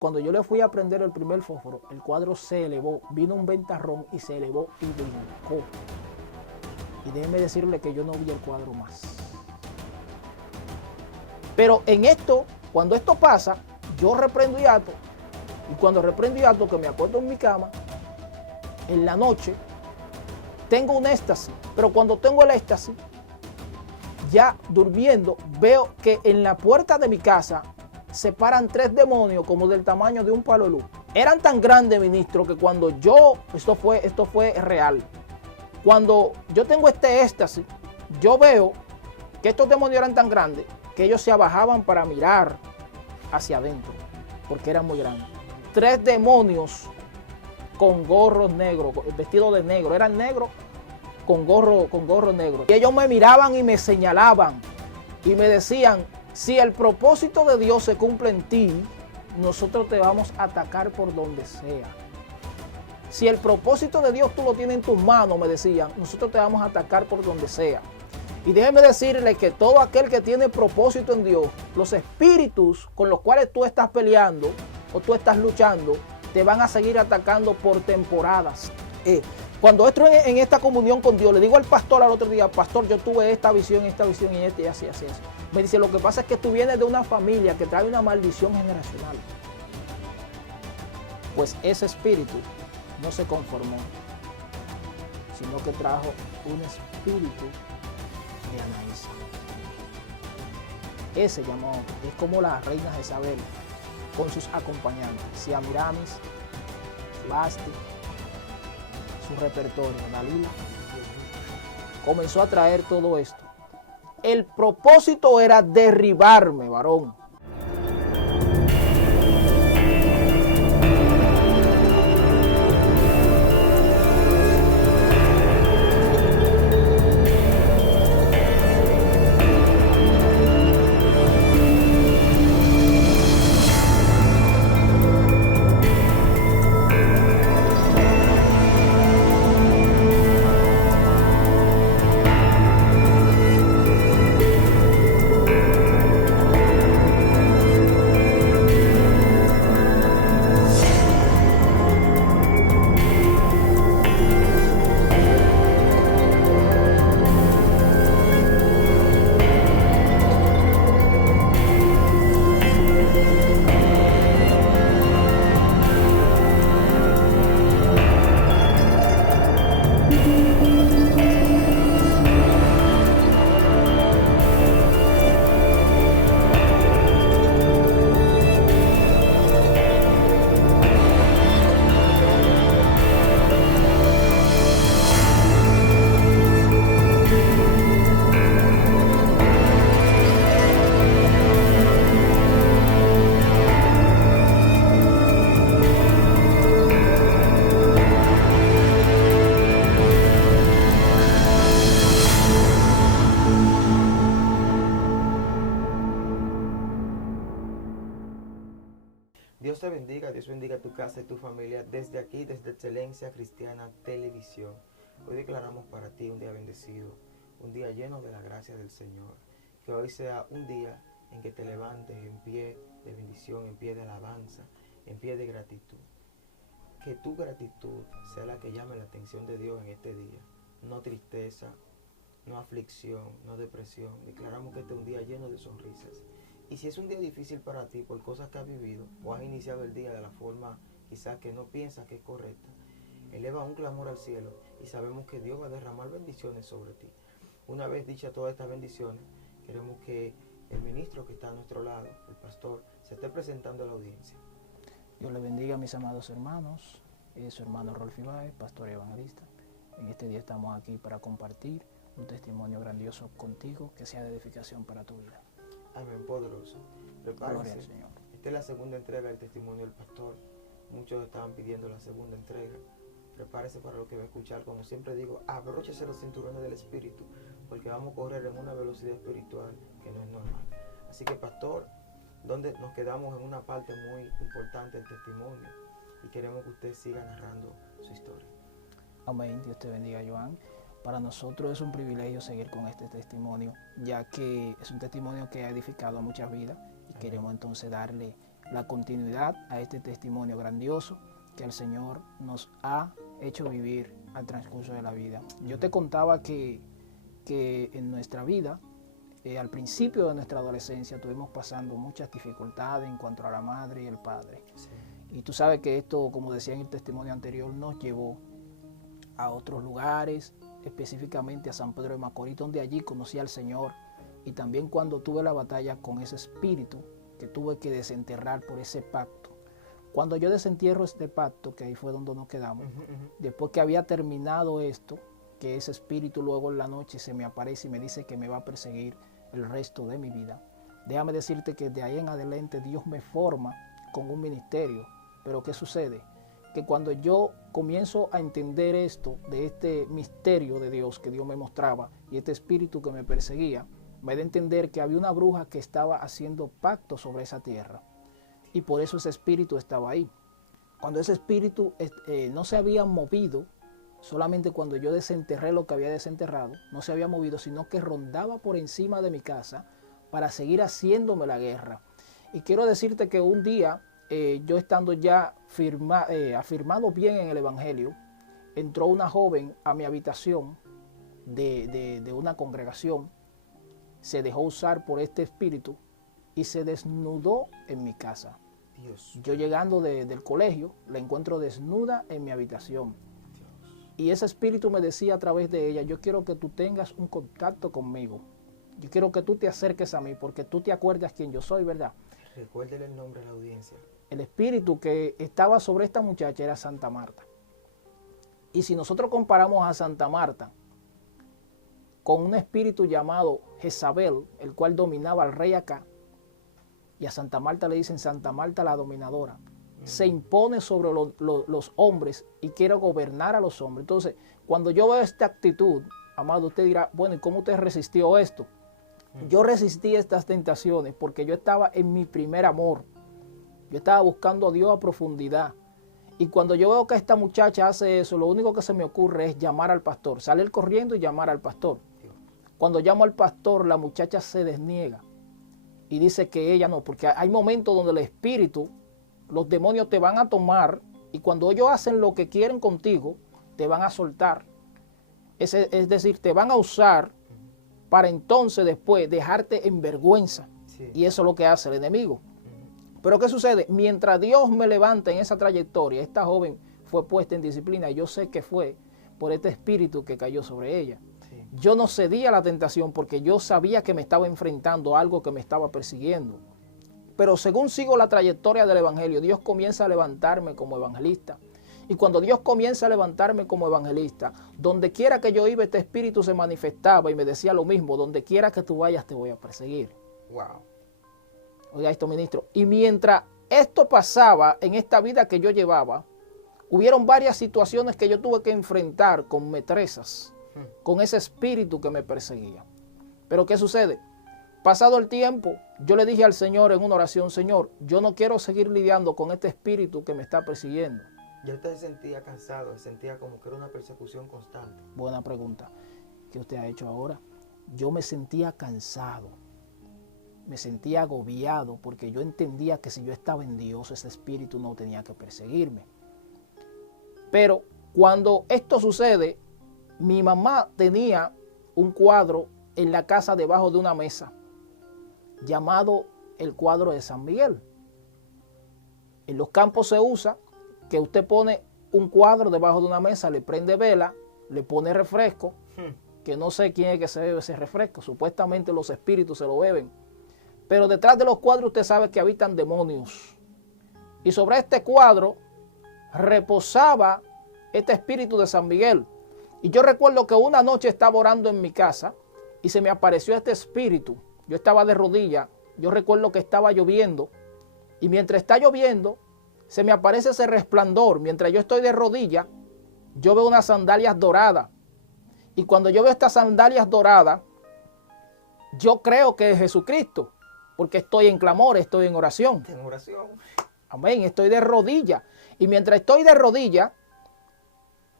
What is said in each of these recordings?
Cuando yo le fui a prender el primer fósforo, el cuadro se elevó, vino un ventarrón y se elevó y brincó. Y déjeme decirle que yo no vi el cuadro más. Pero en esto, cuando esto pasa, yo reprendo y ato. Y cuando reprendo y ato, que me acuesto en mi cama, en la noche, tengo un éxtasis. Pero cuando tengo el éxtasis, ya durmiendo, veo que en la puerta de mi casa se paran 3 demonios como del tamaño de un palo de luz. Eran tan grandes, ministro, que cuando esto fue real. Cuando yo tengo este éxtasis, yo veo que estos demonios eran tan grandes que ellos se abajaban para mirar hacia adentro, porque eran muy grandes. 3 demonios con gorros negros, vestidos de negro, eran negros con gorro negro. Y ellos me miraban y me señalaban y me decían: si el propósito de Dios se cumple en ti, nosotros te vamos a atacar por donde sea. Si el propósito de Dios tú lo tienes en tus manos, me decían, nosotros te vamos a atacar por donde sea. Y déjeme decirle que todo aquel que tiene propósito en Dios, los espíritus con los cuales tú estás peleando o tú estás luchando, te van a seguir atacando por temporadas. Cuando entro en esta comunión con Dios, le digo al pastor al otro día: pastor, yo tuve esta visión y así. Me dice: lo que pasa es que tú vienes de una familia que trae una maldición generacional. Pues ese espíritu no se conformó, sino que trajo un espíritu de Anaís. Ese llamó, es como la reina Jezabel con sus acompañantes, Siamiramis, Basti, su repertorio, Dalila, comenzó a traer todo esto. El propósito era derribarme, varón. Dios te bendiga, Dios bendiga tu casa y tu familia desde aquí, desde Excelencia Cristiana Televisión. Hoy declaramos para ti un día bendecido, un día lleno de la gracia del Señor. Que hoy sea un día en que te levantes en pie de bendición, en pie de alabanza, en pie de gratitud. Que tu gratitud sea la que llame la atención de Dios en este día. No tristeza, no aflicción, no depresión. Declaramos que este es un día lleno de sonrisas. Y si es un día difícil para ti por cosas que has vivido o has iniciado el día de la forma quizás que no piensas que es correcta, eleva un clamor al cielo y sabemos que Dios va a derramar bendiciones sobre ti. Una vez dichas todas estas bendiciones, queremos que el ministro que está a nuestro lado, el pastor, se esté presentando a la audiencia. Dios le bendiga a mis amados hermanos, su hermano Rolf Ibaez, pastor evangelista. En este día estamos aquí para compartir un testimonio grandioso contigo que sea de edificación para tu vida. Amén, poderoso. Gloria al Señor. Esta es la segunda entrega del testimonio del pastor. Muchos estaban pidiendo la segunda entrega. Prepárese para lo que va a escuchar. Como siempre digo, abróchese los cinturones del Espíritu, porque vamos a correr en una velocidad espiritual que no es normal. Así que, pastor, donde nos quedamos en una parte muy importante del testimonio y queremos que usted siga narrando su historia. Amén. Dios te bendiga, Joan. Para nosotros es un privilegio seguir con este testimonio, ya que es un testimonio que ha edificado a muchas vidas y queremos entonces darle la continuidad a este testimonio grandioso que el Señor nos ha hecho vivir al transcurso de la vida. Yo te contaba que en nuestra vida, al principio de nuestra adolescencia, estuvimos pasando muchas dificultades en cuanto a la madre y el padre. Sí. Y tú sabes que esto, como decía en el testimonio anterior, nos llevó a otros lugares, específicamente a San Pedro de Macorís, donde allí conocí al Señor. Y también cuando tuve la batalla con ese espíritu que tuve que desenterrar por ese pacto. Cuando yo desentierro este pacto, que ahí fue donde nos quedamos, después que había terminado esto, que ese espíritu luego en la noche se me aparece y me dice que me va a perseguir el resto de mi vida. Déjame decirte que de ahí en adelante Dios me forma con un ministerio. Pero ¿qué sucede? Que cuando yo comienzo a entender esto, de este misterio de Dios que Dios me mostraba y este espíritu que me perseguía, me da a entender que había una bruja que estaba haciendo pacto sobre esa tierra. Y por eso ese espíritu estaba ahí. Cuando ese espíritu no se había movido, solamente cuando yo desenterré lo que había desenterrado, no se había movido, sino que rondaba por encima de mi casa para seguir haciéndome la guerra. Y quiero decirte que un día, yo estando ya afirmado bien en el Evangelio, entró una joven a mi habitación de una congregación, se dejó usar por este espíritu y se desnudó en mi casa. Dios. Yo llegando del colegio, la encuentro desnuda en mi habitación. Y ese espíritu me decía a través de ella, yo quiero que tú tengas un contacto conmigo. Yo quiero que tú te acerques a mí porque tú te acuerdas quién yo soy, ¿verdad? Recuérdele el nombre a la audiencia. El espíritu que estaba sobre esta muchacha era Santa Marta. Y si nosotros comparamos a Santa Marta con un espíritu llamado Jezabel, el cual dominaba al rey acá, y a Santa Marta le dicen Santa Marta la dominadora, se impone sobre los hombres y quiere gobernar a los hombres. Entonces, cuando yo veo esta actitud, amado, usted dirá, bueno, ¿y cómo usted resistió esto? Yo resistí estas tentaciones porque yo estaba en mi primer amor. Yo estaba buscando a Dios a profundidad. Y cuando yo veo que esta muchacha hace eso, lo único que se me ocurre es llamar al pastor, salir corriendo y llamar al pastor. Cuando llamo al pastor, la muchacha se desniega y dice que ella no, porque hay momentos donde el espíritu, los demonios te van a tomar y cuando ellos hacen lo que quieren contigo, te van a soltar. Es decir, te van a usar para entonces después dejarte en vergüenza. Sí. Y eso es lo que hace el enemigo. Pero ¿qué sucede? Mientras Dios me levanta en esa trayectoria, esta joven fue puesta en disciplina y yo sé que fue por este espíritu que cayó sobre ella. Sí. Yo no cedí a la tentación porque yo sabía que me estaba enfrentando a algo que me estaba persiguiendo. Pero según sigo la trayectoria del Evangelio, Dios comienza a levantarme como evangelista. Y cuando Dios comienza a levantarme como evangelista, donde quiera que yo iba, este espíritu se manifestaba y me decía lo mismo, donde quiera que tú vayas te voy a perseguir. Wow. Oiga esto, ministro. Y mientras esto pasaba en esta vida que yo llevaba, hubieron varias situaciones que yo tuve que enfrentar con metresas, con ese espíritu que me perseguía. Pero ¿qué sucede? Pasado el tiempo, yo le dije al Señor en una oración, Señor, yo no quiero seguir lidiando con este espíritu que me está persiguiendo. ¿Ya usted se sentía cansado? ¿Se sentía como que era una persecución constante? Buena pregunta. ¿Qué usted ha hecho ahora? Yo me sentía cansado. Me sentía agobiado porque yo entendía que si yo estaba en Dios, ese espíritu no tenía que perseguirme. Pero cuando esto sucede, mi mamá tenía un cuadro en la casa debajo de una mesa llamado el cuadro de San Miguel. En los campos se usa que usted pone un cuadro debajo de una mesa, le prende vela, le pone refresco, que no sé quién es que se bebe ese refresco, supuestamente los espíritus se lo beben. Pero detrás de los cuadros usted sabe que habitan demonios. Y sobre este cuadro reposaba este espíritu de San Miguel. Y yo recuerdo que una noche estaba orando en mi casa y se me apareció este espíritu. Yo estaba de rodillas, yo recuerdo que estaba lloviendo. Y mientras está lloviendo, se me aparece ese resplandor. Mientras yo estoy de rodillas, yo veo unas sandalias doradas. Y cuando yo veo estas sandalias doradas, yo creo que es Jesucristo. Porque estoy en clamor, estoy en oración. En oración. Amén, estoy de rodillas. Y mientras estoy de rodillas,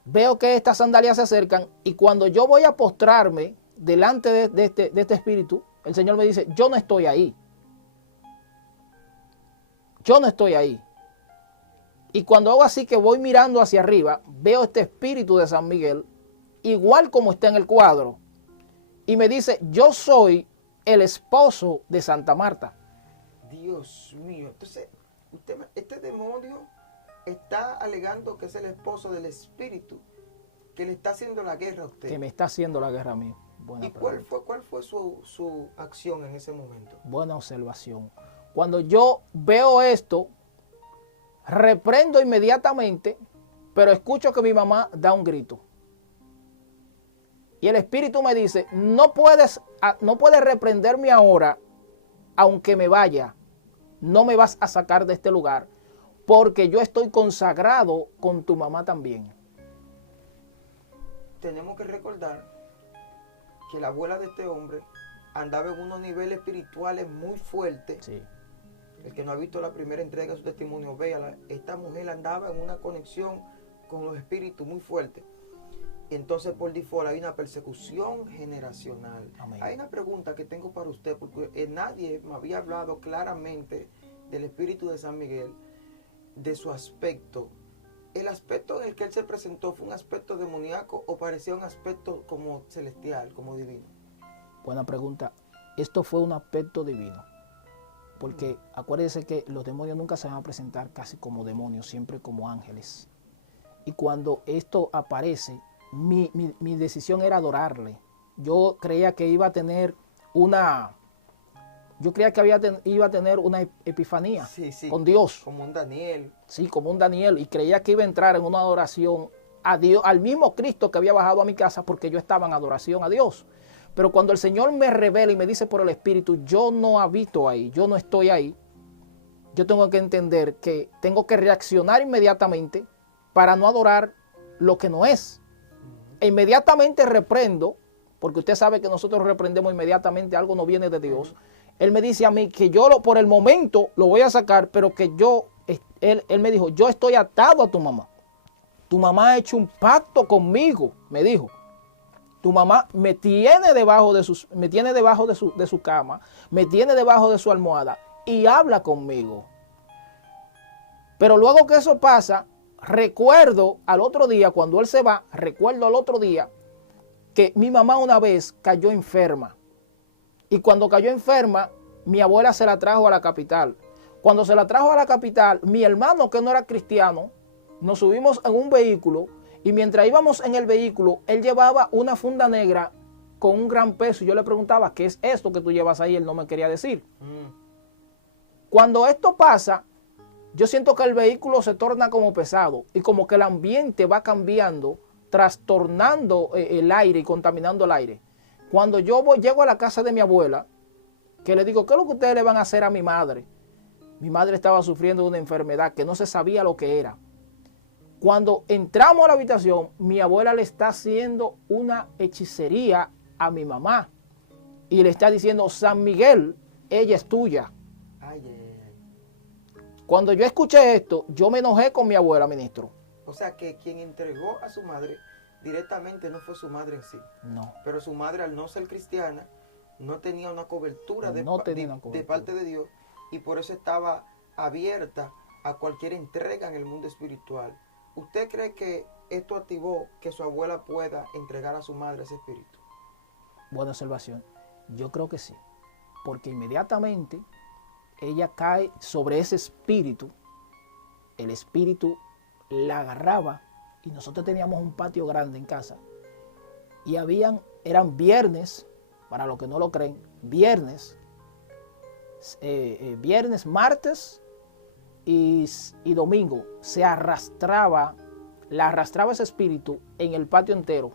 veo que estas sandalias se acercan. Y cuando yo voy a postrarme delante de este espíritu, el Señor me dice, yo no estoy ahí. yo no estoy ahí. Y cuando hago así que voy mirando hacia arriba, veo este espíritu de San Miguel, igual como está en el cuadro. Y me dice, yo soy el esposo de Santa Marta. Dios mío. Entonces, este demonio está alegando que es el esposo del espíritu que le está haciendo la guerra a usted. Que me está haciendo la guerra a mí. Buena ¿Y pregunta. cuál fue su acción en ese momento? Buena observación. Cuando yo veo esto, reprendo inmediatamente, pero escucho que mi mamá da un grito. Y el espíritu me dice, no puedes reprenderme ahora, aunque me vaya. No me vas a sacar de este lugar, porque yo estoy consagrado con tu mamá también. Tenemos que recordar que la abuela de este hombre andaba en unos niveles espirituales muy fuertes. Sí. El que no ha visto la primera entrega de su testimonio, véala. Esta mujer andaba en una conexión con los espíritus muy fuerte. Entonces, por default, hay una persecución generacional. Amén. Hay una pregunta que tengo para usted, porque nadie me había hablado claramente del espíritu de San Miguel, de su aspecto. ¿El aspecto en el que él se presentó fue un aspecto demoníaco o parecía un aspecto como celestial, como divino? Buena pregunta. Esto fue un aspecto divino. Porque acuérdense que los demonios nunca se van a presentar casi como demonios, siempre como ángeles. Y cuando esto aparece, mi decisión era adorarle. Yo creía que iba a tener una... Yo creía que iba a tener una epifanía con Dios. Como un Daniel. Sí, como un Daniel. Y creía que iba a entrar en una adoración a Dios, al mismo Cristo que había bajado a mi casa, porque yo estaba en adoración a Dios. Pero cuando el Señor me revela y me dice por el Espíritu, yo no habito ahí, yo no estoy ahí, yo tengo que entender que tengo que reaccionar inmediatamente para no adorar lo que no es. E inmediatamente reprendo, porque usted sabe que nosotros reprendemos inmediatamente, algo no viene de Dios. Él me dice a mí que yo por el momento lo voy a sacar, pero que él me dijo, yo estoy atado a tu mamá. Tu mamá ha hecho un pacto conmigo, me dijo. Tu mamá me tiene debajo de su cama, me tiene debajo de su almohada y habla conmigo. Pero luego que eso pasa, recuerdo al otro día, cuando él se va, que mi mamá una vez cayó enferma. Y cuando cayó enferma, mi abuela se la trajo a la capital. Cuando se la trajo a la capital, mi hermano, que no era cristiano, nos subimos en un vehículo y mientras íbamos en el vehículo, él llevaba una funda negra con un gran peso. Y yo le preguntaba, ¿qué es esto que tú llevas ahí? Él no me quería decir. Cuando esto pasa, yo siento que el vehículo se torna como pesado y como que el ambiente va cambiando, trastornando el aire y contaminando el aire. Cuando yo llego a la casa de mi abuela, que le digo, ¿qué es lo que ustedes le van a hacer a mi madre? Mi madre estaba sufriendo de una enfermedad que no se sabía lo que era. Cuando entramos a la habitación, mi abuela le está haciendo una hechicería a mi mamá. Y le está diciendo, San Miguel, ella es tuya. Cuando yo escuché esto, yo me enojé con mi abuela, ministro. O sea, que quien entregó a su madre directamente no fue su madre en sí. No. Pero su madre, al no ser cristiana, no tenía una cobertura de parte de Dios. Y por eso estaba abierta a cualquier entrega en el mundo espiritual. ¿Usted cree que esto activó que su abuela pueda entregar a su madre ese espíritu? Buena observación. Yo creo que sí. Porque inmediatamente ella cae sobre ese espíritu. El espíritu la agarraba y nosotros teníamos un patio grande en casa. Y eran viernes, para los que no lo creen, viernes, martes y domingo la arrastraba ese espíritu en el patio entero.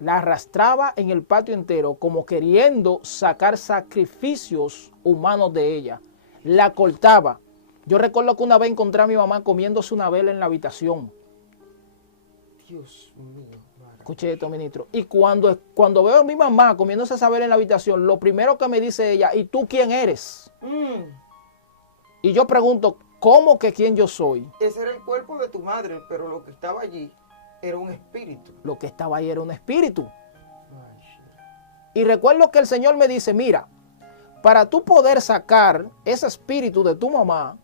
La arrastraba en el patio entero como queriendo sacar sacrificios humanos de ella. La cortaba. Yo recuerdo que una vez encontré a mi mamá comiéndose una vela en la habitación. Dios mío. Escuche esto, ministro. Y cuando veo a mi mamá comiéndose esa vela en la habitación, lo primero que me dice ella, ¿y tú quién eres? Y yo pregunto, ¿cómo que quién yo soy? Ese era el cuerpo de tu madre, pero lo que estaba allí era un espíritu. Lo que estaba ahí era un espíritu. Y recuerdo que el Señor me dice, mira, para tú poder sacar ese espíritu de tu mamá,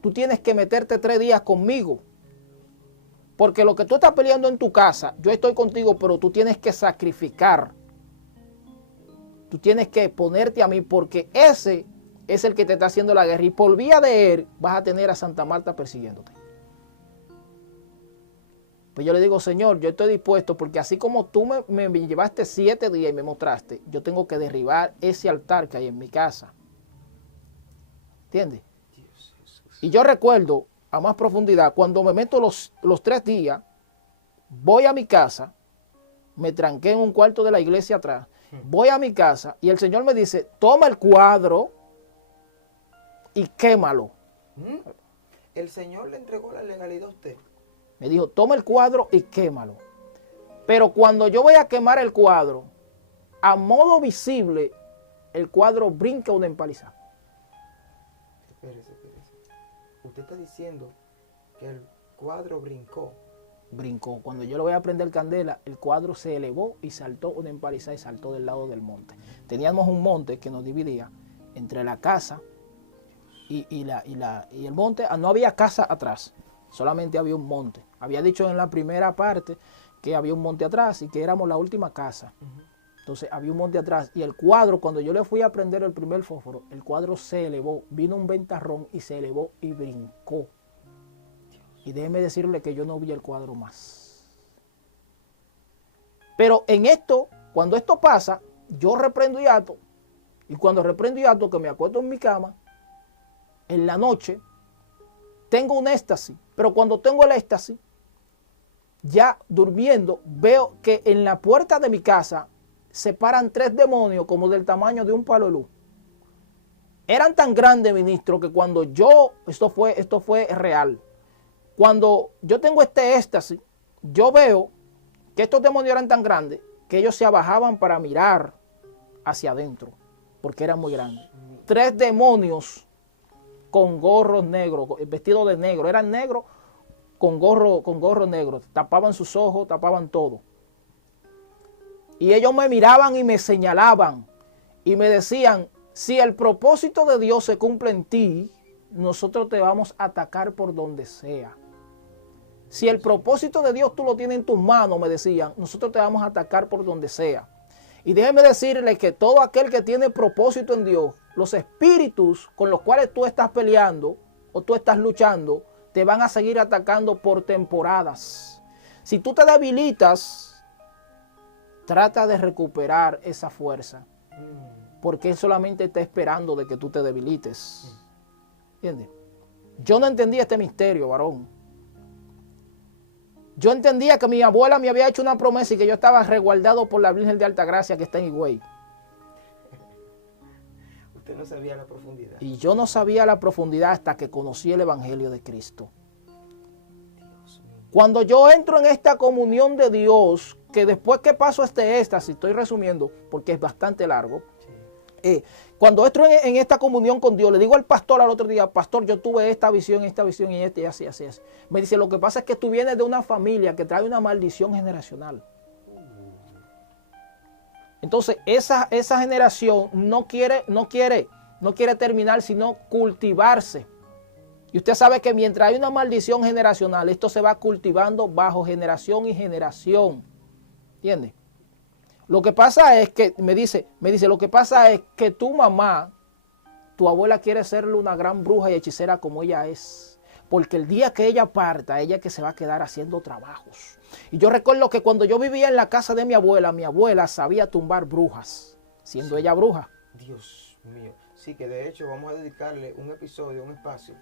tú tienes que meterte 3 días conmigo. Porque lo que tú estás peleando en tu casa, yo estoy contigo, pero tú tienes que sacrificar. Tú tienes que ponerte a mí, porque ese es el que te está haciendo la guerra. Y por vía de él vas a tener a Santa Marta persiguiéndote. Pues yo le digo, Señor, yo estoy dispuesto, porque así como tú me llevaste 7 días y me mostraste, yo tengo que derribar ese altar que hay en mi casa. ¿Entiendes? Y yo recuerdo a más profundidad, cuando me meto los 3 días, voy a mi casa, me tranqué en un cuarto de la iglesia atrás, voy a mi casa y el Señor me dice, toma el cuadro y quémalo. ¿El Señor le entregó la legalidad a usted? Me dijo, toma el cuadro y quémalo. Pero cuando yo voy a quemar el cuadro, a modo visible, el cuadro brinca una empalizada. Espérese. Usted está diciendo que el cuadro brincó. Brincó. Cuando yo le voy a prender candela, el cuadro se elevó y saltó una empalizada y saltó del lado del monte. Teníamos un monte que nos dividía entre la casa y el monte. No había casa atrás, solamente había un monte. Había dicho en la primera parte que había un monte atrás y que éramos la última casa. Entonces había un monte atrás y el cuadro, cuando yo le fui a prender el primer fósforo, el cuadro se elevó, vino un ventarrón y se elevó y brincó. Y déjeme decirle que yo no vi el cuadro más. Pero en esto, cuando esto pasa, yo reprendo y ato. Y cuando reprendo y ato, que me acuesto en mi cama, en la noche, tengo un éxtasis. Pero cuando tengo el éxtasis, ya durmiendo, veo que en la puerta de mi casa se paran 3 demonios como del tamaño de un palo de luz. Eran tan grandes, ministro, que cuando esto fue real. Cuando yo tengo este éxtasis, yo veo que estos demonios eran tan grandes que ellos se abajaban para mirar hacia adentro, porque eran muy grandes. 3 demonios con gorros negros, vestidos de negro, eran negros con gorro negro, tapaban sus ojos, tapaban todo. Y ellos me miraban y me señalaban y me decían, si el propósito de Dios se cumple en ti, nosotros te vamos a atacar por donde sea. Si el propósito de Dios tú lo tienes en tus manos, me decían, nosotros te vamos a atacar por donde sea. Y déjeme decirle que todo aquel que tiene propósito en Dios, los espíritus con los cuales tú estás peleando o tú estás luchando, te van a seguir atacando por temporadas. Si tú te debilitas, trata de recuperar esa fuerza, porque Él solamente está esperando de que tú te debilites. ¿Entiendes? Yo no entendía este misterio, varón. Yo entendía que mi abuela me había hecho una promesa y que yo estaba resguardado por la Virgen de Altagracia que está en Higüey. Usted no sabía la profundidad. Y yo no sabía la profundidad hasta que conocí el Evangelio de Cristo. Cuando yo entro en esta comunión de Dios, que después que paso este éxtasis, estoy resumiendo porque es bastante largo, cuando entro en esta comunión con Dios, le digo al pastor al otro día, pastor, yo tuve esta visión y así. Me dice, lo que pasa es que tú vienes de una familia que trae una maldición generacional. Entonces, esa generación no quiere terminar, sino cultivarse. Y usted sabe que mientras hay una maldición generacional, esto se va cultivando bajo generación y generación. ¿Entiendes? Lo que pasa es que, me dice, lo que pasa es que tu mamá, tu abuela quiere serle una gran bruja y hechicera como ella es. Porque el día que ella parta, ella que se va a quedar haciendo trabajos. Y yo recuerdo que cuando yo vivía en la casa de mi abuela sabía tumbar brujas, siendo ella bruja. Dios mío. Sí, que de hecho vamos a dedicarle un episodio, un espacio,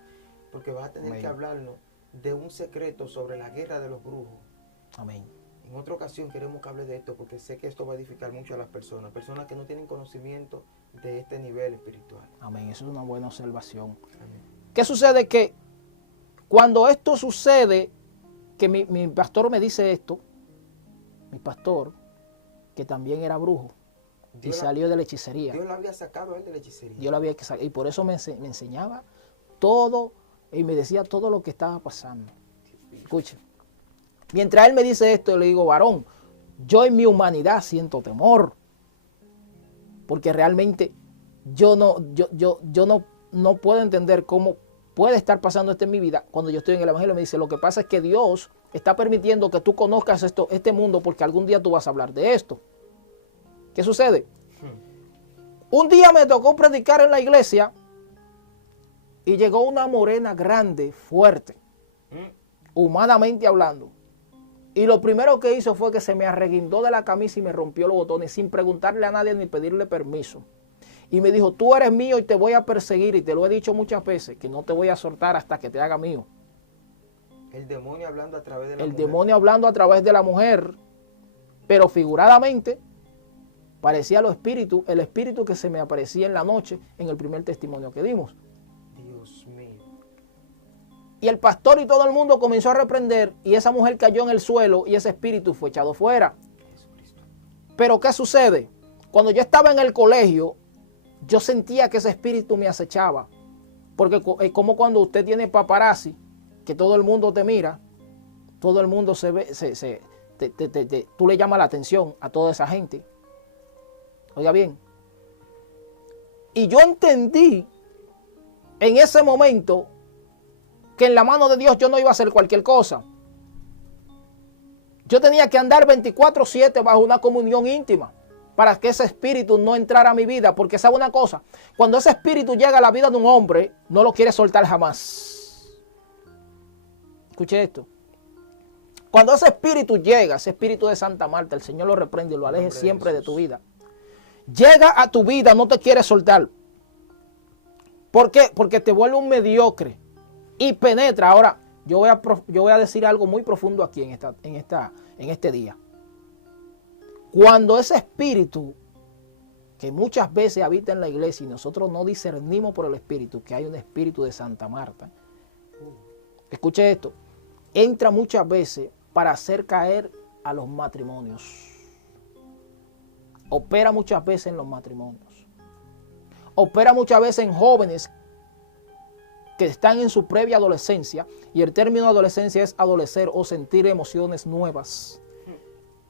porque vas a tener que hablarnos de un secreto sobre la guerra de los brujos. Amén. En otra ocasión queremos que hable de esto porque sé que esto va a edificar mucho a las personas que no tienen conocimiento de este nivel espiritual. Amén, eso es una buena observación. Amén. ¿Qué sucede? Que cuando esto sucede, que mi pastor me dice esto, mi pastor, que también era brujo, y salió de la hechicería. Dios lo había sacado a él de la hechicería. Dios lo había sacado, y por eso me enseñaba todo, y me decía todo lo que estaba pasando. Escuche. Mientras él me dice esto, yo le digo, varón, yo en mi humanidad siento temor. Porque realmente no puedo entender cómo puede estar pasando esto en mi vida cuando yo estoy en el Evangelio. Me dice, lo que pasa es que Dios está permitiendo que tú conozcas este mundo porque algún día tú vas a hablar de esto. ¿Qué sucede? Un día me tocó predicar en la iglesia y llegó una morena grande, fuerte, humanamente hablando. Y lo primero que hizo fue que se me arreguindó de la camisa y me rompió los botones sin preguntarle a nadie ni pedirle permiso. Y me dijo, tú eres mío y te voy a perseguir, y te lo he dicho muchas veces, que no te voy a soltar hasta que te haga mío. El demonio hablando a través de la El mujer. demonio hablando a través de la mujer, pero figuradamente parecía el espíritu que se me aparecía en la noche en el primer testimonio que dimos. Dios mío. Y el pastor y todo el mundo comenzó a reprender y esa mujer cayó en el suelo y ese espíritu fue echado fuera. Jesucristo. Pero ¿qué sucede? Cuando yo estaba en el colegio, yo sentía que ese espíritu me acechaba. Porque es como cuando usted tiene paparazzi, que todo el mundo te mira, todo el mundo se ve, tú le llamas la atención a toda esa gente. Oiga bien. Y yo entendí en ese momento que en la mano de Dios yo no iba a hacer cualquier cosa. Yo tenía que andar 24/7 bajo una comunión íntima para que ese espíritu no entrara a mi vida. Porque sabe una cosa, cuando ese espíritu llega a la vida de un hombre, no lo quiere soltar jamás. Escuche esto. Cuando ese espíritu llega, ese espíritu de Santa Marta, el Señor lo reprende y lo aleje siempre de tu vida. Llega a tu vida, no te quiere soltar. ¿Por qué? Porque te vuelve un mediocre y penetra. Ahora, yo voy a decir algo muy profundo aquí en este día. Cuando ese espíritu, que muchas veces habita en la iglesia y nosotros no discernimos por el espíritu, que hay un espíritu de Santa Marta, escuche esto, entra muchas veces para hacer caer a los matrimonios. Opera muchas veces en los matrimonios. Opera muchas veces en jóvenes que están en su previa adolescencia, y el término adolescencia es adolecer o sentir emociones nuevas.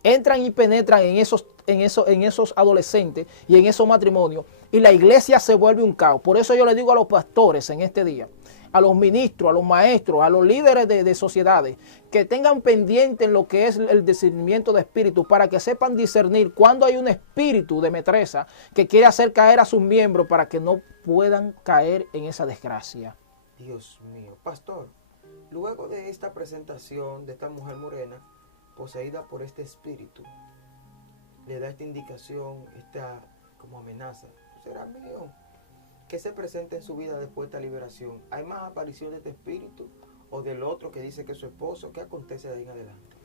Entran y penetran en esos adolescentes y en esos matrimonios, y la iglesia se vuelve un caos. Por eso yo le digo a los pastores en este día, a los ministros, a los maestros, a los líderes de sociedades, que tengan pendiente en lo que es el discernimiento de espíritu, para que sepan discernir cuando hay un espíritu de metresa que quiere hacer caer a sus miembros para que no puedan caer en esa desgracia. Dios mío. Pastor, luego de esta presentación de esta mujer morena, poseída por este espíritu, le da esta indicación, esta como amenaza, será mío. ¿Qué se presenta en su vida después de esta liberación? ¿Hay más aparición de este espíritu o del otro que dice que es su esposo? ¿Qué acontece de ahí en adelante?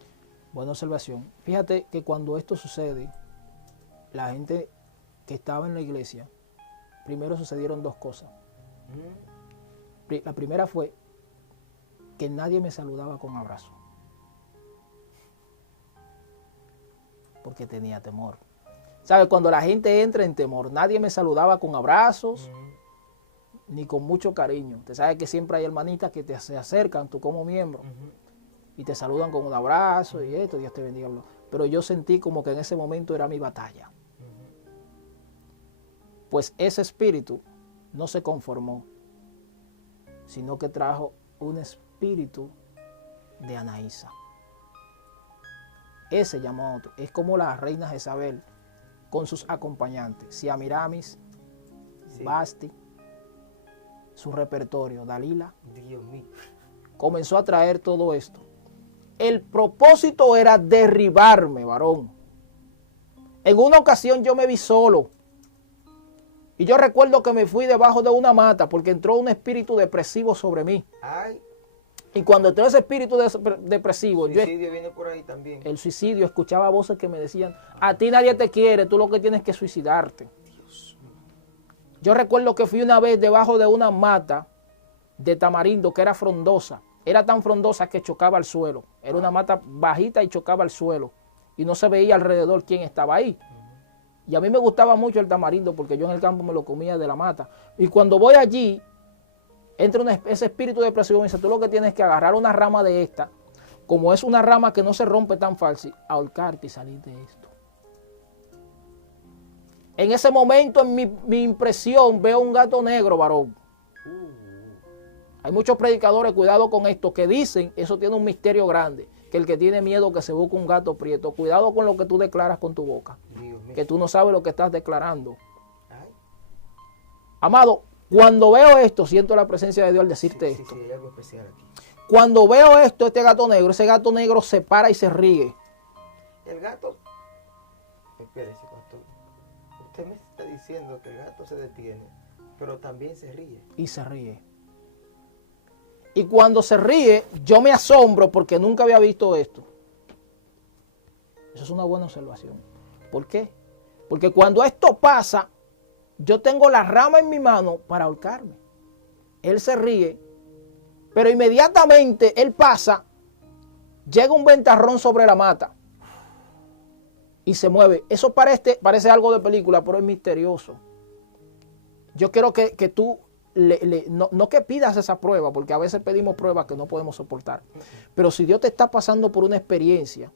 Buena observación. Fíjate que cuando esto sucede, la gente que estaba en la iglesia, primero sucedieron dos cosas. La primera fue que nadie me saludaba con abrazo, porque tenía temor. ¿Sabes? Cuando la gente entra en temor, nadie me saludaba con abrazos, ni con mucho cariño. Usted sabe que siempre hay hermanitas que se acercan, tú como miembro, y te saludan con un abrazo y esto, Dios te bendiga. Pero yo sentí como que en ese momento era mi batalla. Pues ese espíritu no se conformó, sino que trajo un espíritu de Anaísa. Ese llamó a otro. Es como la reina Jezabel con sus acompañantes, Siamiramis, Basti, su repertorio, Dalila. Dios mío. Comenzó a traer todo esto. El propósito era derribarme, varón. En una ocasión yo me vi solo. Y yo recuerdo que me fui debajo de una mata porque entró un espíritu depresivo sobre mí. Ay. Y cuando entró ese espíritu depresivo, El suicidio viene por ahí también. El suicidio, escuchaba voces que me decían, a ti nadie te quiere, tú lo que tienes que suicidarte. Dios. Yo recuerdo que fui una vez debajo de una mata de tamarindo que era frondosa. Era tan frondosa que chocaba al suelo. Era una mata bajita y chocaba al suelo. Y no se veía alrededor quién estaba ahí. Y a mí me gustaba mucho el tamarindo porque yo en el campo me lo comía de la mata. Y cuando voy allí, entra ese espíritu depresivo y me dice, tú lo que tienes que agarrar una rama de esta, como es una rama que no se rompe tan fácil, ahorcarte y salir de esto. En ese momento, en mi impresión, veo un gato negro, varón. Hay muchos predicadores, cuidado con esto, que dicen, eso tiene un misterio grande, que el que tiene miedo que se busque un gato prieto. Cuidado con lo que tú declaras con tu boca, que tú no sabes lo que estás declarando. Ay. Amado, cuando veo esto, siento la presencia de Dios al decirte esto. Sí, hay algo especial aquí. Cuando veo esto, ese gato negro se para y se ríe. El gato, espérese, pastor. Usted me está diciendo que el gato se detiene, pero también se ríe. Y se ríe. Y cuando se ríe, yo me asombro porque nunca había visto esto. Eso es una buena observación. ¿Por qué? Porque cuando esto pasa, yo tengo la rama en mi mano para ahorcarme. Él se ríe, pero inmediatamente él pasa, llega un ventarrón sobre la mata y se mueve. Eso parece algo de película, pero es misterioso. Yo quiero que tú, no que pidas esa prueba, porque a veces pedimos pruebas que no podemos soportar. Pero si Dios te está pasando por una experiencia,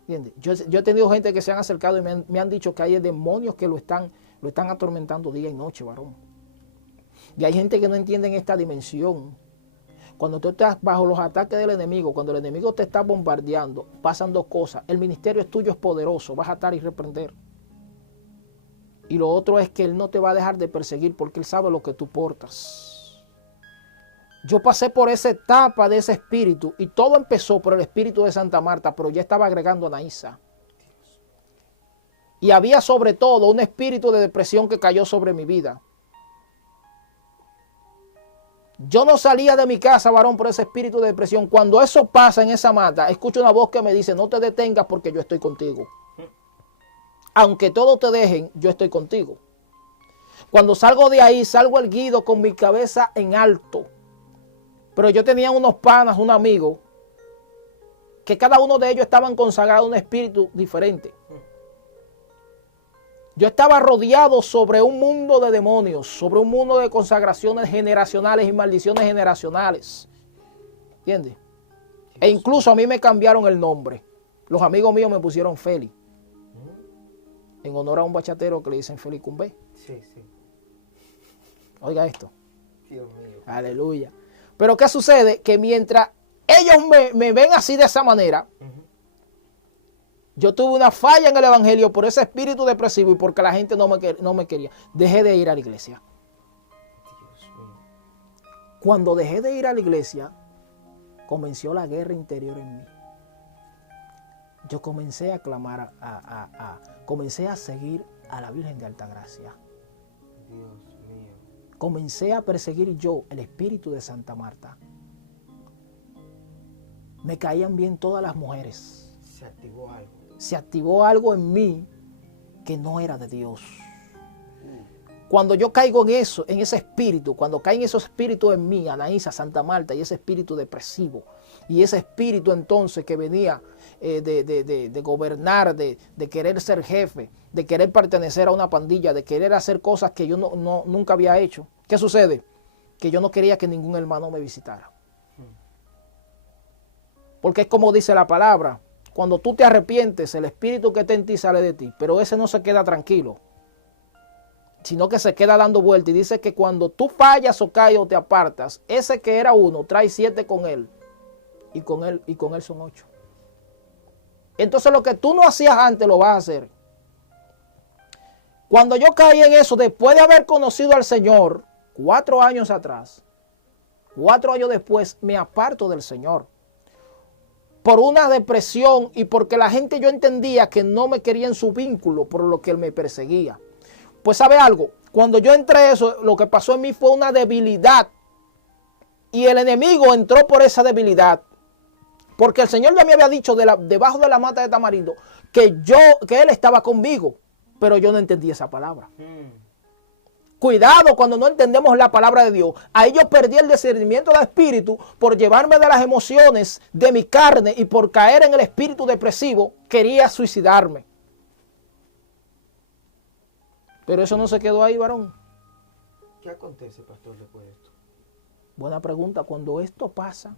¿entiendes? Yo he tenido gente que se han acercado y me han dicho que hay demonios que lo están atormentando día y noche, varón. Y hay gente que no entiende esta dimensión. Cuando tú estás bajo los ataques del enemigo, cuando el enemigo te está bombardeando, pasan dos cosas. El ministerio es tuyo, es poderoso, vas a atar y reprender. Y lo otro es que Él no te va a dejar de perseguir porque Él sabe lo que tú portas. Yo pasé por esa etapa de ese espíritu y todo empezó por el espíritu de Santa Marta, pero ya estaba agregando a Anaísa. Y había sobre todo un espíritu de depresión que cayó sobre mi vida. Yo no salía de mi casa, varón, por ese espíritu de depresión. Cuando eso pasa en esa mata, escucho una voz que me dice, no te detengas porque yo estoy contigo. Aunque todos te dejen, yo estoy contigo. Cuando salgo de ahí, salgo erguido con mi cabeza en alto. Pero yo tenía unos panas, un amigo, que cada uno de ellos estaban consagrados a un espíritu diferente. Yo estaba rodeado sobre un mundo de demonios, sobre un mundo de consagraciones generacionales y maldiciones generacionales. ¿Entiendes? E incluso a mí me cambiaron el nombre. Los amigos míos me pusieron Félix. En honor a un bachatero que le dicen Félix Cumbé. Sí, sí. Oiga esto. Dios mío. Aleluya. Pero ¿qué sucede? Que mientras ellos me ven así de esa manera, yo tuve una falla en el evangelio por ese espíritu depresivo y porque la gente no me quería. Dejé de ir a la iglesia. Dios mío. Cuando dejé de ir a la iglesia, comenzó la guerra interior en mí. Yo comencé a clamar, comencé a seguir a la Virgen de Altagracia. Dios mío. Comencé a perseguir yo el espíritu de Santa Marta. Me caían bien todas las mujeres. Se activó algo. Se activó algo en mí que no era de Dios. Cuando yo caigo en eso, en ese espíritu, cuando caen esos espíritus en mí, Anaísa, Santa Marta, y ese espíritu depresivo, y ese espíritu entonces que venía de gobernar, de querer ser jefe, de querer pertenecer a una pandilla, de querer hacer cosas que yo nunca había hecho. ¿Qué sucede? Que yo no quería que ningún hermano me visitara. Porque es como dice la palabra, cuando tú te arrepientes, el espíritu que está en ti sale de ti, pero ese no se queda tranquilo, sino que se queda dando vuelta y dice que cuando tú fallas o caes o te apartas, ese que era uno trae 7 con él y con él son 8. Entonces lo que tú no hacías antes lo vas a hacer. Cuando yo caí en eso, después de haber conocido al Señor 4 años atrás, 4 años después me aparto del Señor. Por una depresión y porque la gente yo entendía que no me quería en su vínculo por lo que él me perseguía. Pues ¿sabe algo? Cuando yo entré eso, lo que pasó en mí fue una debilidad. Y el enemigo entró por esa debilidad. Porque el Señor ya me había dicho debajo de la mata de tamarindo que Él estaba conmigo. Pero yo no entendí esa palabra. Cuidado cuando no entendemos la palabra de Dios. Ahí yo perdí el discernimiento del espíritu por llevarme de las emociones de mi carne y por caer en el espíritu depresivo, quería suicidarme. Pero eso no se quedó ahí, varón. ¿Qué acontece, pastor, después de esto? Buena pregunta. Cuando esto pasa,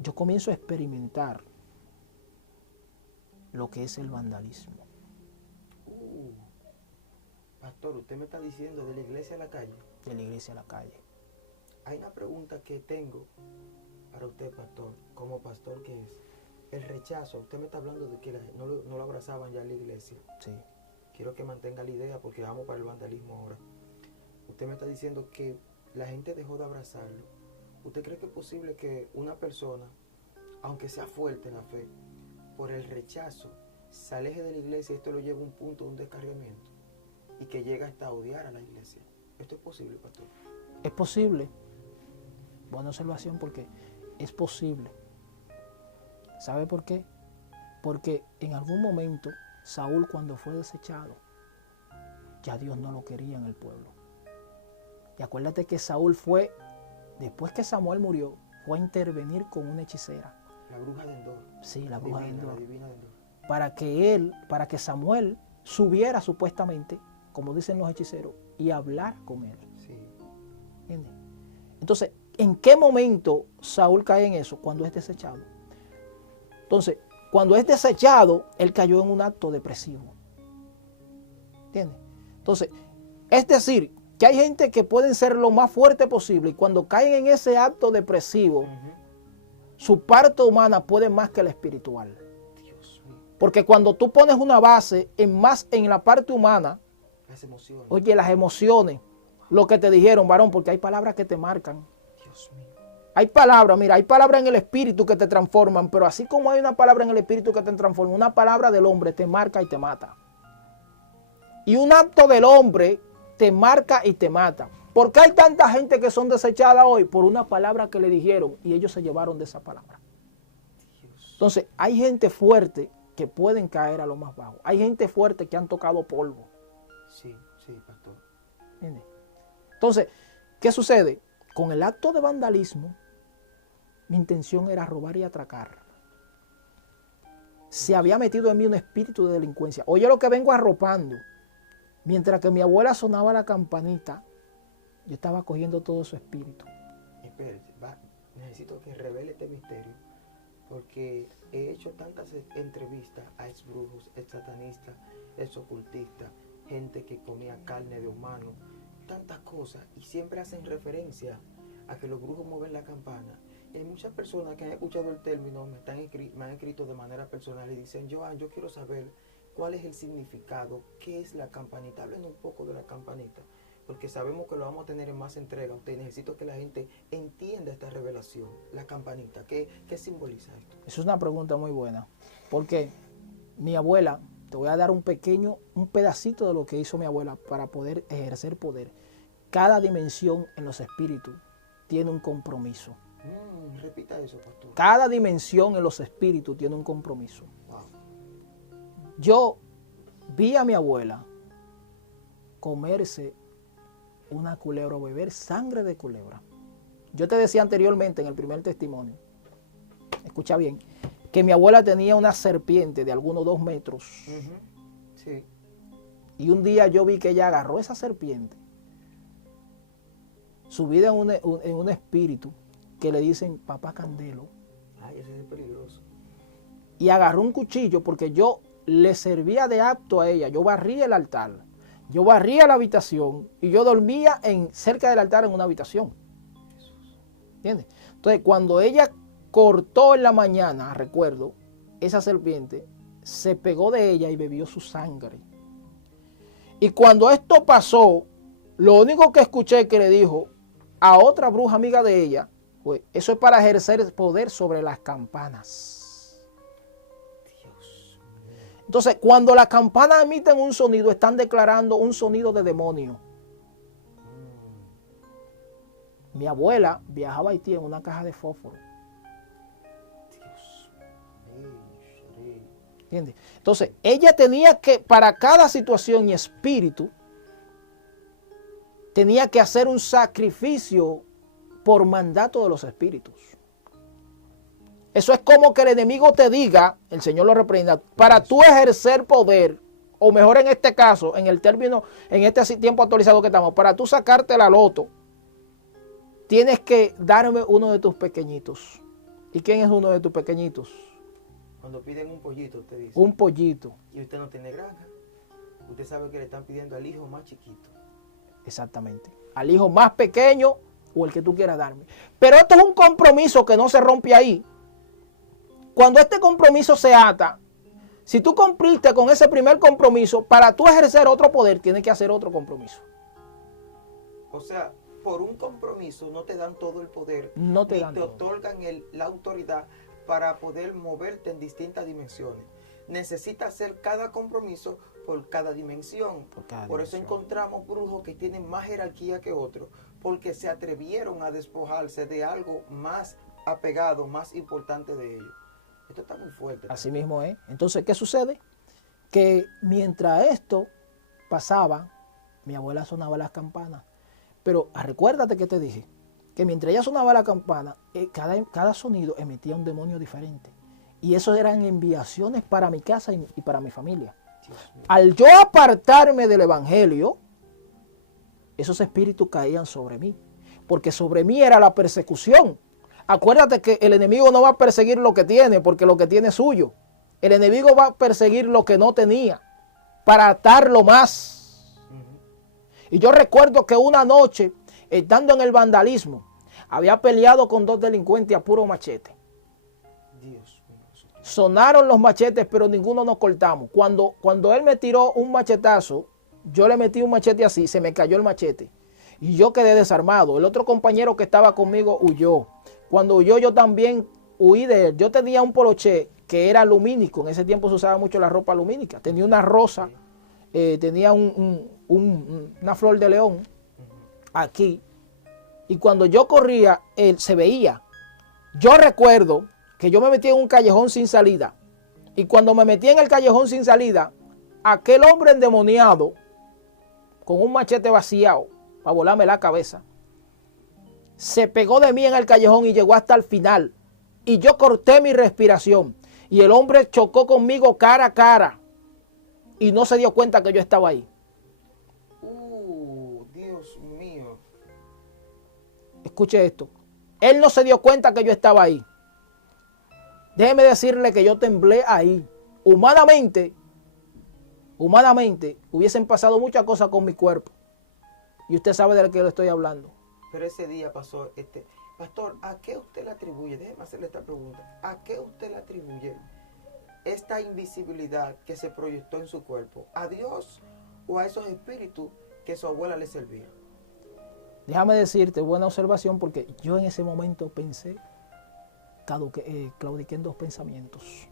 yo comienzo a experimentar lo que es el vandalismo. Pastor, usted me está diciendo de la iglesia a la calle. De la iglesia a la calle. Hay una pregunta que tengo para usted, pastor, como pastor, que es el rechazo. Usted me está hablando de que no lo abrazaban ya en la iglesia. Sí. Quiero que mantenga la idea porque vamos para el vandalismo ahora. Usted me está diciendo que la gente dejó de abrazarlo. ¿Usted cree que es posible que una persona, aunque sea fuerte en la fe, por el rechazo, se aleje de la iglesia y esto lo lleve a un punto de un descarriamiento y que llegue hasta odiar a la iglesia? ¿Esto es posible, pastor? Es posible. Buena observación, porque es posible. ¿Sabe por qué? Porque en algún momento Saúl, cuando fue desechado, ya Dios no lo quería en el pueblo. Y acuérdate que Saúl fue, después que Samuel murió, fue a intervenir con una hechicera. La bruja de Endor. Sí, la bruja de Endor. La divina de Endor. Para que Samuel subiera supuestamente, como dicen los hechiceros, y hablar con él. Sí. ¿Entiendes? Entonces, ¿en qué momento Saúl cae en eso? Cuando es desechado. Entonces, cuando es desechado, él cayó en un acto depresivo. ¿Entiendes? Entonces, es decir, que hay gente que pueden ser lo más fuerte posible y cuando caen en ese acto depresivo, su parte humana puede más que la espiritual. Dios mío. Porque cuando tú pones una base más en la parte humana, Las emociones. oye, las emociones, lo que te dijeron, varón, porque hay palabras que te marcan. Dios mío. Hay palabras, mira, hay palabras en el espíritu que te transforman, pero así como hay una palabra en el espíritu que te transforma, una palabra del hombre te marca y te mata. Y un acto del hombre te marca y te mata. ¿Por qué hay tanta gente que son desechadas hoy? Por una palabra que le dijeron y ellos se llevaron de esa palabra. Dios. Entonces, hay gente fuerte que pueden caer a lo más bajo. Hay gente fuerte que han tocado polvo. Sí, sí, pastor. ¿Entiendes? Entonces, ¿qué sucede? Con el acto de vandalismo, mi intención era robar y atracar. Se había metido en mí un espíritu de delincuencia. Oye lo que vengo arropando. Mientras que mi abuela sonaba la campanita, yo estaba cogiendo todo su espíritu. Espérate, necesito que revele este misterio, porque he hecho tantas entrevistas a exbrujos, exsatanistas, exocultistas, gente que comía carne de humano, tantas cosas, y siempre hacen referencia a que los brujos mueven la campana. Y hay muchas personas que han escuchado el término, me han escrito de manera personal y dicen, Joan, yo quiero saber cuál es el significado, qué es la campanita. Hablen un poco de la campanita, porque sabemos que lo vamos a tener en más entregas. Usted necesito que la gente entienda esta revelación, la campanita. ¿Qué simboliza esto? Es una pregunta muy buena, porque mi abuela, te voy a dar un pedacito de lo que hizo mi abuela para poder ejercer poder. Cada dimensión en los espíritus tiene un compromiso. Repita eso, pastor. Cada dimensión en los espíritus tiene un compromiso. Wow. Yo vi a mi abuela comerse una culebra o beber sangre de culebra. Yo te decía anteriormente en el primer testimonio, escucha bien, que mi abuela tenía una serpiente de algunos 2 metros. Sí. Y un día yo vi que ella agarró esa serpiente, subida en un espíritu que le dicen Papá Candelo. Ay, ese es peligroso. Y agarró un cuchillo porque yo le servía de apto a ella. Yo barría el altar, yo barría la habitación y yo dormía cerca del altar en una habitación. ¿Entiendes? Entonces, cuando ella cortó en la mañana, recuerdo, esa serpiente se pegó de ella y bebió su sangre. Y cuando esto pasó, lo único que escuché que le dijo a otra bruja amiga de ella fue, eso es para ejercer poder sobre las campanas. Dios. Entonces, cuando las campanas emiten un sonido, están declarando un sonido de demonio. Mi abuela viajaba a Haití en una caja de fósforo. Dios. ¿Entiendes? Entonces, ella tenía que, para cada situación y espíritu, tenía que hacer un sacrificio por mandato de los espíritus. Eso es como que el enemigo te diga, el Señor lo reprenda, para tú ejercer poder, o mejor en este caso, en el término, en este tiempo actualizado que estamos, para tú sacarte la loto, tienes que darme uno de tus pequeñitos. ¿Y quién es uno de tus pequeñitos? Cuando piden un pollito, usted dice. Un pollito. Y usted no tiene granja. usted sabe que le están pidiendo al hijo más chiquito. Exactamente. Al hijo más pequeño o el que tú quieras darme. Pero esto es un compromiso que no se rompe ahí. Cuando este compromiso se ata, si tú cumpliste con ese primer compromiso, para tú ejercer otro poder, tienes que hacer otro compromiso. O sea, por un compromiso no te dan todo el poder, No te ni dan te todo. otorgan la autoridad para poder moverte en distintas dimensiones. Necesitas hacer cada compromiso por cada dimensión. Por eso encontramos brujos que tienen más jerarquía que otros, porque se atrevieron a despojarse de algo más apegado, más importante de ellos. Esto está muy fuerte. Así mismo es. Entonces, ¿qué sucede? Que mientras esto pasaba, mi abuela sonaba las campanas. Pero recuérdate que te dije, que mientras ella sonaba la campana, cada sonido emitía un demonio diferente. Y eso eran enviaciones para mi casa y para mi familia. Al yo apartarme del evangelio, esos espíritus caían sobre mí. Porque sobre mí era la persecución. Acuérdate que el enemigo no va a perseguir lo que tiene, porque lo que tiene es suyo. El enemigo va a perseguir lo que no tenía, para atarlo más. Y yo recuerdo que una noche, estando en el vandalismo, había peleado con 2 delincuentes a puro machete. Dios mío. Sonaron los machetes, pero ninguno nos cortamos. Cuando él me tiró un machetazo, yo le metí un machete así, se me cayó el machete. Y yo quedé desarmado. El otro compañero que estaba conmigo huyó. Cuando huyó, yo también huí de él. Yo tenía un poloché que era lumínico. En ese tiempo se usaba mucho la ropa lumínica. Tenía una rosa, tenía una flor de león aquí. Y cuando yo corría, él se veía. Yo recuerdo que yo me metí en un callejón sin salida. Y cuando me metí en el callejón sin salida, aquel hombre endemoniado, con un machete vaciado, para volarme la cabeza, se pegó de mí en el callejón y llegó hasta el final. Y yo corté mi respiración. Y el hombre chocó conmigo cara a cara. Y no se dio cuenta que yo estaba ahí. Dios mío. Escuche esto. Él no se dio cuenta que yo estaba ahí. Déjeme decirle que yo temblé ahí. Humanamente, hubiesen pasado muchas cosas con mi cuerpo. Y usted sabe de lo que le estoy hablando. Pero ese día pasó, pastor, ¿a qué usted le atribuye? Déjeme hacerle esta pregunta. ¿A qué usted le atribuye esta invisibilidad que se proyectó en su cuerpo? ¿A Dios o a esos espíritus que su abuela le servía? Déjame decirte, buena observación, porque yo en ese momento pensé, claudiqué en 2 pensamientos.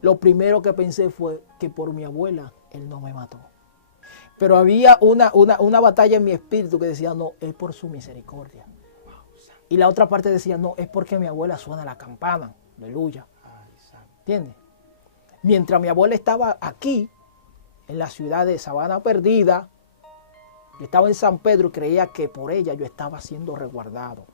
Lo primero que pensé fue que por mi abuela, él no me mató. Pero había una batalla en mi espíritu que decía, no, es por su misericordia. Y la otra parte decía, no, es porque mi abuela suena la campana. Aleluya. ¿Entiendes? Mientras mi abuela estaba aquí, en la ciudad de Sabana Perdida, yo estaba en San Pedro y creía que por ella yo estaba siendo resguardado.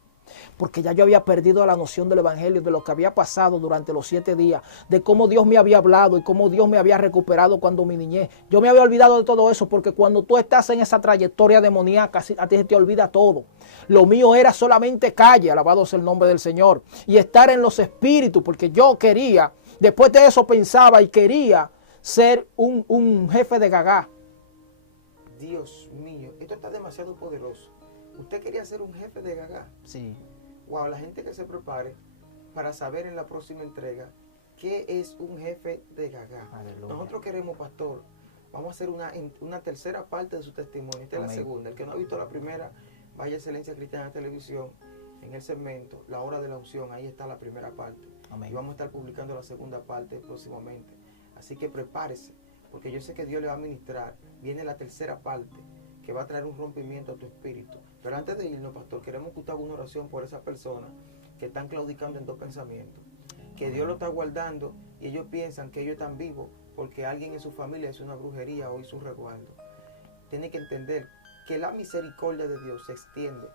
Porque ya yo había perdido la noción del evangelio, de lo que había pasado durante los 7 días, de cómo Dios me había hablado y cómo Dios me había recuperado cuando mi niñez. Yo me había olvidado de todo eso, porque cuando tú estás en esa trayectoria demoníaca, a ti se te olvida todo. Lo mío era solamente calle, alabado sea el nombre del Señor, y estar en los espíritus, porque yo quería, después de eso pensaba y quería ser un jefe de gagá. Dios mío, esto está demasiado poderoso. ¿Usted quería ser un jefe de gagá? Sí. Wow, la gente que se prepare para saber en la próxima entrega qué es un jefe de gagá. Aleluya. Nosotros queremos, pastor, vamos a hacer una tercera parte de su testimonio. Esta es la segunda. El que no ha visto la primera, vaya a Excelencia Cristiana Televisión, en el segmento La Hora de la Unción. Ahí está la primera parte. Amén. Y vamos a estar publicando la segunda parte próximamente. Así que prepárese, porque yo sé que Dios le va a ministrar. Viene la tercera parte, que va a traer un rompimiento a tu espíritu. Pero antes de irnos, pastor, queremos que usted haga una oración por esas personas que están claudicando en 2 pensamientos. Que Dios lo está guardando y ellos piensan que ellos están vivos porque alguien en su familia hizo una brujería o hizo un resguardo. Tiene que entender que la misericordia de Dios se extiende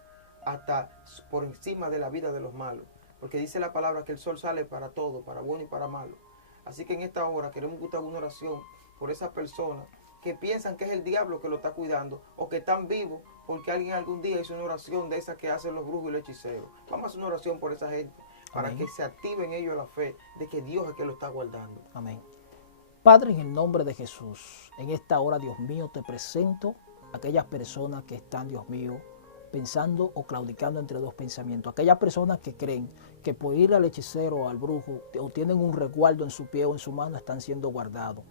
hasta por encima de la vida de los malos. Porque dice la palabra que el sol sale para todo, para bueno y para malo. Así que en esta hora queremos que usted haga una oración por esas personas que piensan que es el diablo que lo está cuidando o que están vivos porque alguien algún día hizo una oración de esas que hacen los brujos y los hechiceros. Vamos a hacer una oración por esa gente para que se active en ellos la fe de que Dios es que lo está guardando. Amén. Padre, en el nombre de Jesús, en esta hora, Dios mío, te presento a aquellas personas que están, Dios mío, pensando o claudicando entre dos pensamientos. Aquellas personas que creen que por ir al hechicero o al brujo o tienen un resguardo en su pie o en su mano están siendo guardados.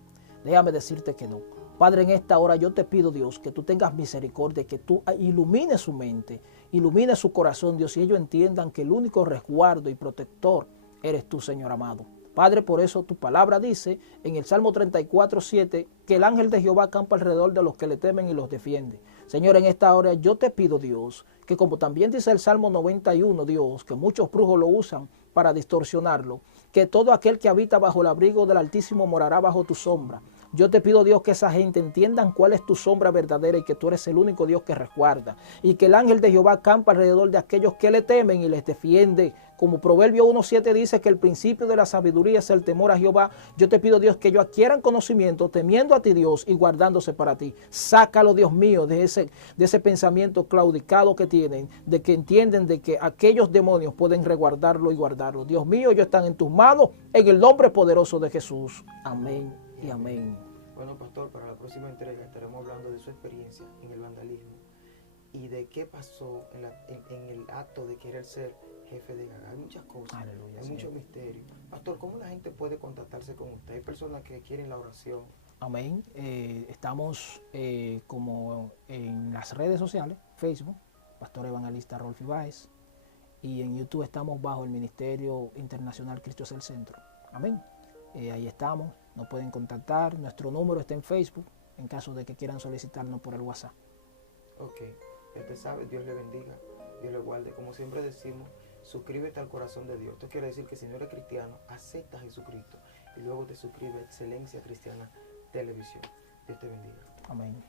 Déjame decirte que no. Padre, en esta hora yo te pido, Dios, que tú tengas misericordia, que tú ilumines su mente, ilumines su corazón, Dios, y ellos entiendan que el único resguardo y protector eres tú, Señor amado. Padre, por eso tu palabra dice en el Salmo 34:7 que el ángel de Jehová campa alrededor de los que le temen y los defiende. Señor, en esta hora yo te pido, Dios, que como también dice el Salmo 91, Dios, que muchos brujos lo usan para distorsionarlo, que todo aquel que habita bajo el abrigo del Altísimo morará bajo tu sombra. Yo te pido, Dios, que esa gente entiendan cuál es tu sombra verdadera y que tú eres el único Dios que resguarda. Y que el ángel de Jehová campa alrededor de aquellos que le temen y les defiende. Como Proverbio 1:7 dice que el principio de la sabiduría es el temor a Jehová. Yo te pido, Dios, que ellos adquieran conocimiento temiendo a ti, Dios, y guardándose para ti. Sácalo, Dios mío, de ese pensamiento claudicado que tienen, de que entienden de que aquellos demonios pueden resguardarlo y guardarlo. Dios mío, ellos están en tus manos, en el nombre poderoso de Jesús. Amén y amén. Bueno, pastor, para la próxima entrega estaremos hablando de su experiencia en el vandalismo y de qué pasó en el acto de querer ser jefe de Gaga. Hay muchas cosas, Aleluya, hay muchos misterios. Pastor, ¿cómo la gente puede contactarse con usted? Hay personas que quieren la oración. Amén. Estamos como en las redes sociales, Facebook, Pastor Evangelista Rolfi Báez, y en YouTube estamos bajo el Ministerio Internacional Cristo es el Centro. Amén. Ahí estamos, nos pueden contactar, nuestro número está en Facebook, en caso de que quieran solicitarnos por el WhatsApp. Ok, ya te sabe, Dios le bendiga, Dios le guarde. Como siempre decimos, suscríbete al corazón de Dios. Esto quiere decir que si no eres cristiano, acepta a Jesucristo y luego te suscribe a Excelencia Cristiana Televisión. Dios te bendiga. Amén.